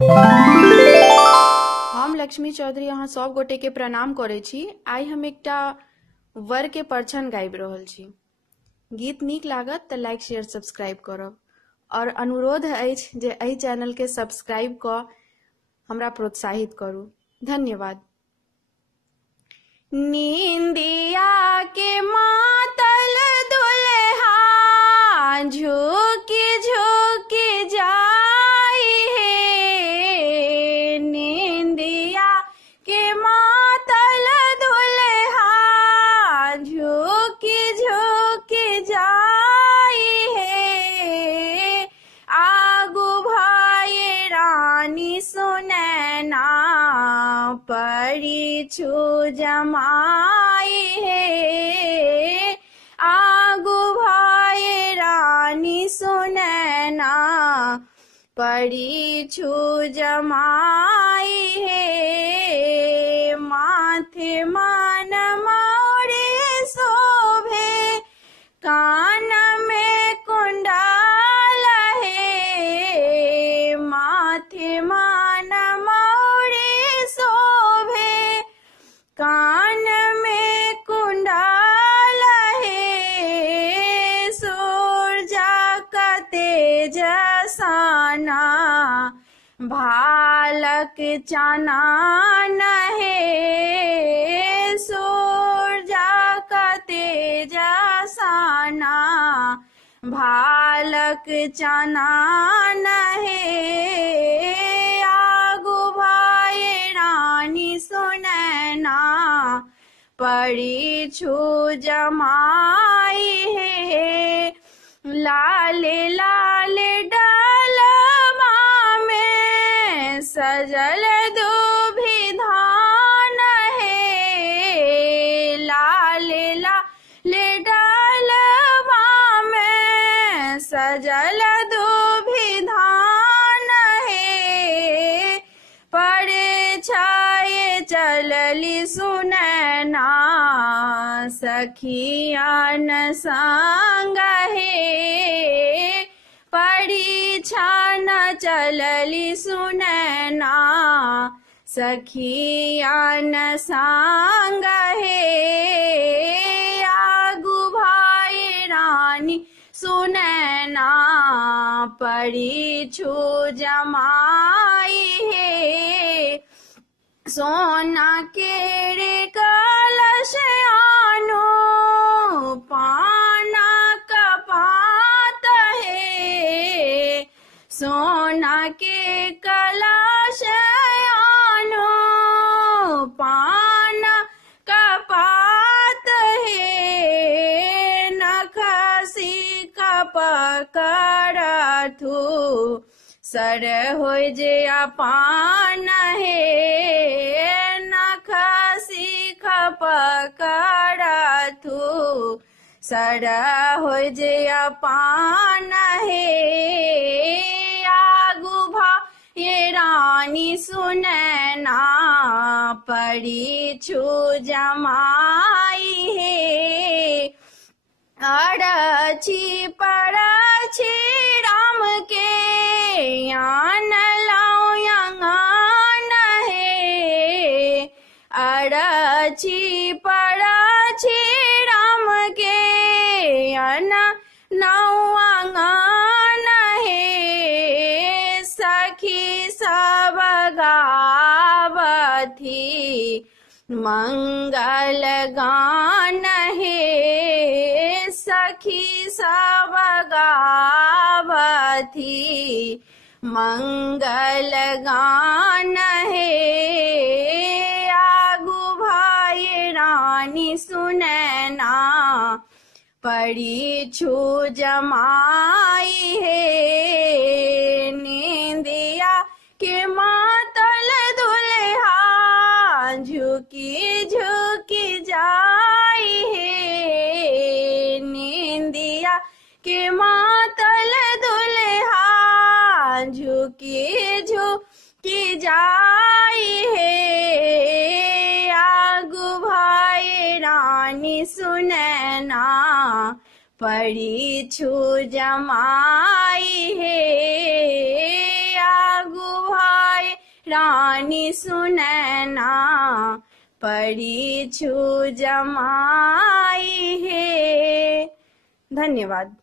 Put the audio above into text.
हम लक्ष्मी चौधरी अहाँ सब गोटे के प्रणाम करे छी। आई हम एकटा वर के परछन गाबि रहल छी। गीत नीक लागत तऽ लाइक शेयर सब्सक्राइब करब और अनुरोध अछि जे एहि चैनल के सब्सक्राइब कऽ हमरा प्रोत्साहित करू। धन्यवाद। नींदिया के मातल दुल्हा झुकी झुकी जाई है। नींदिया के मातल दुल्हा झुकी झुकी जाई है। आगू भाई रानी सुनैना परिछु जमाई है। आगू भाई रानी सुनैना परिछु जमाई है। माथे मन मौरी शोभे कान में कुंडल है। माथे मन मौरी शोभे कान में कुंडल है। सूरज का तेज साना भालक चानन है। सूरज का तेज साना भालक चानन है। आगू भाई रानी सुनैना परिछु जमाई है। लाल लाल डलवा में सजल दूभी धान है। लाल लाल डलवा में सजल दूभी धान है। पड़े छाए चलली सुनैना सखियान संग है। पड़ी छान चलली सुनैना सखियान संग है। आगू भाई रानी सुनैना परिछु जमाई है। सोना केरे कलश आनो पाना कपात है। सोना के कलश आनो पाना कपात है। नखसी पकड़थु सर हो जे अपान है। नखसी पकड़थु सर हो जे अपान है। आगू भाई रानी सुनैना परिछु जमाई है। अड़छी पड़छी राम के आन लाओ अंगन है। अड़छी पड़छी राम के आन लाओ अंगन है। सखी सब गावथी मंगल गान है। सखी सब गावथी मंगल गान है। आगू भाई रानी सुनैना परिछु जमाई है। नींदिया के मातल दुल्हा झुकी झुकी जाई है। नींदिया के मातल दुल्हा झुकी झुकी जाई है। आगू भाई रानी सुनैना परिछु जमाई है। आगू भाई रानी सुनैना पड़ी छु जमाई हे। धन्यवाद।